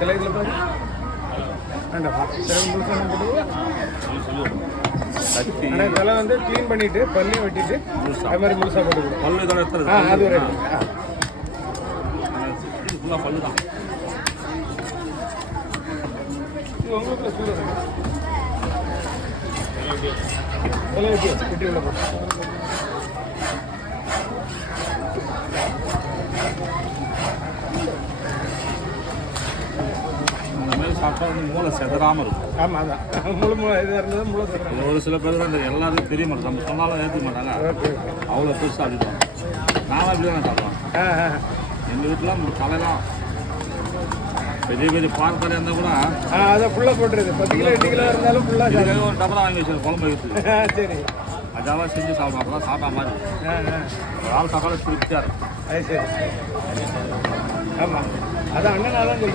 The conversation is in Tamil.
தலை இதில் பாரு வேண்டாப்பா சிறகு முழுசாக போட்டு ஆனால் தலை வந்து க்ளீன் பண்ணிவிட்டு பல்லையும் வெட்டிட்டு அது மாதிரி முழுசாக போட்டு பல்லு அது ஒரு ஃபுல்லாக பல்லு தான் இது உங்களுக்கு சூழல் தலை வெட்டி வெட்டி உள்ள போட்டு சாப்பிட்டா வந்து மூளை செதறாமல் இருக்கும். ஆமாம் அதான் முழு இதாக இருந்தது முழு செதறாமல் ஒரு சில பேர் தான் எல்லாருக்கும் தெரிய மாட்டேன் நம்ம சொன்னாலும் ஏற்றுக்க மாட்டாங்க அவ்வளோ பெருசாக சாப்பிடுவாங்க. நானும் அப்படி தான் சாப்பிடுவேன். எங்கள் வீட்டில் தலைலாம் பெரிய பெரிய பார்க்கடை இருந்தால் கூட அதை ஃபுல்லாக போட்டுருது 10 கிலோ 8 கிலோ இருந்தாலும் ஃபுல்லாக ஒரு டபரா வாங்கி வச்சு குழம்பு வைக்கிறது. சரி அதாவா செஞ்சு சாப்பிடுவோம் அப்போ தான் சாப்பிட்டா மாதிரி ஒரு ஆள் சாப்பாடு திருப்தியாக இருக்கும். அது சரி ஆமாம் அதான் அண்ணன் தான் சொல்கிறேன்.